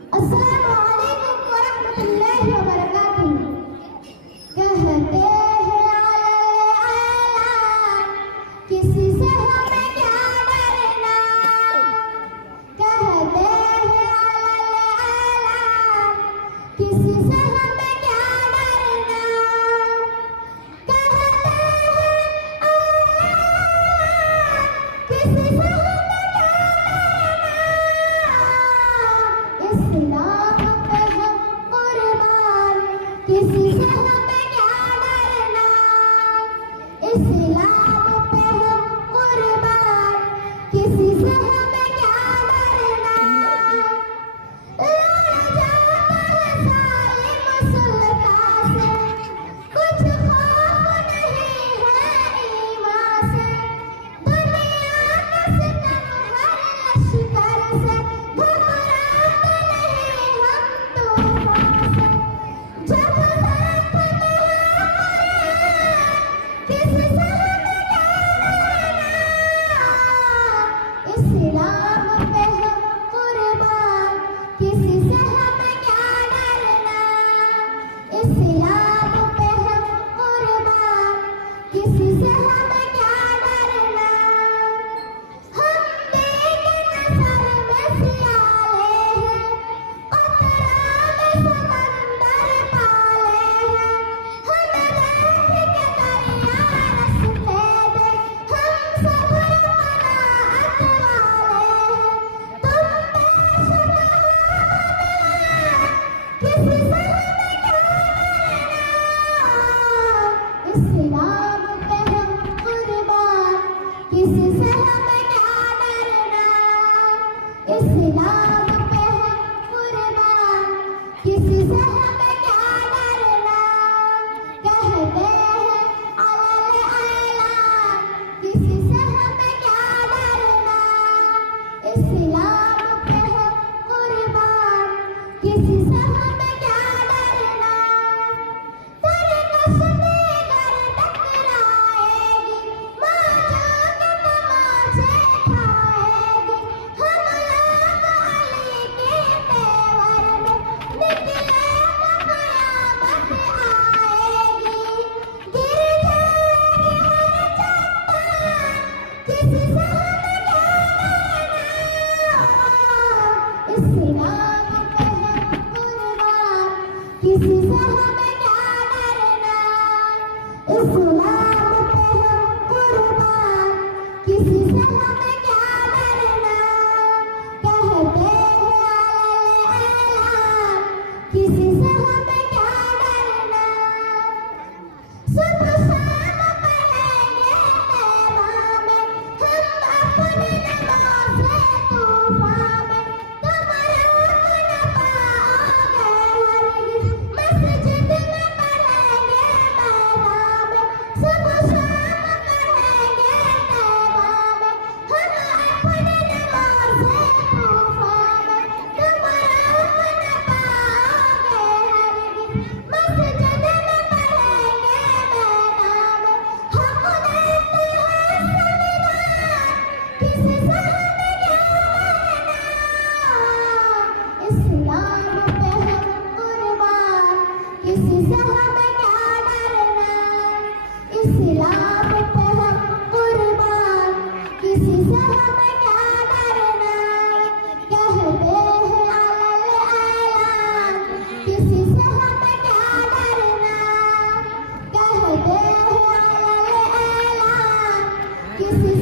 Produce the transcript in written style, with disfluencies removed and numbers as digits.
अस्सलामुअलैकुम वरहमतुल्लाहि वबरकातुहू। कहते हैं आला किसी से हमें क्या डरना। कहते हैं आला किसी से हमें क्या डरना। कहते हैं किसी से हमें क्या डरना। इस्लाम पे हम कुर्बान किसी से हमें क्या डरना। इस्लाम पे हम कुर्बान किसी से हमें क्या डरना। लड़ जाता है सालिम सुल्तान से, कुछ खौफ नहीं है ईमान से। दुनिया का सितम हर लश्कर से, घबराते नहीं हम तूफान से। जब साथ में किसी से हमें क्या डरना। इस्लाम पे हम कुर्बान किसी से हमें क्या डरना। इस्लाम पे हम कुर्बान किसी से हमें क्या डरना। हम बेनज़र में सियाले हैं, क़तरा में समंदर पाले हैं। हमें देख के दरिया रसते दे, हम सब मनाअत वाले हैं। तुम बेशुमार किसी से हमें क्या डरना। इस्लाम पे हम कुर्बान किसी से हमें क्या डरना। इस्लाम पे हम कुर्बान किसी से हमें क्या डरना। कहते हैं अलल ऐलान किसी से हमें क्या डरना। इस्लाम पे हम कुर्बान किसी से हमें क्या डरना। सरकश में गर टकराएगी, मौजों के तमाचे खाएगी। हम लोग अली के तेवर में निकले तो क़यामत आएगी। गिर जाएगी हर चट्टान किसी से हमें क्या डरना। इस्लाम पे हम कुर्बान किसी से हमें क्या डरना। इस्लाम पे हम कुर्बान किसी से हमें क्या डरना। कहते हैं अलल ऐलान किसी से हमें क्या डरना। सुबह शाम पढ़ेंगे तैबा में, हम अपनी नमाज़े तूफ़ान में। तुम रोक न पाओगे हरगिज़, मस्जिद में पढ़ेंगे मैदान में। सुबह शाम पढ़ेंगे तैबा में, हम अपनी नमाज़े तूफ़ान में। तुम रोक न पाओगे हरगिज़, मस्जिद में पढ़ेंगे मैदान में। हम देते हैं संविधान किसी से हमें क्या डरना। इस्लाम पे हम कुर्बान किसी से हमें क्या डरना। इस्लाम पे हम कुर्बान किसी से हमें क्या डरना। कहते हैं अलल ऐलान किसी से हमें क्या डरना। कहते हैं अलल ऐलान किसी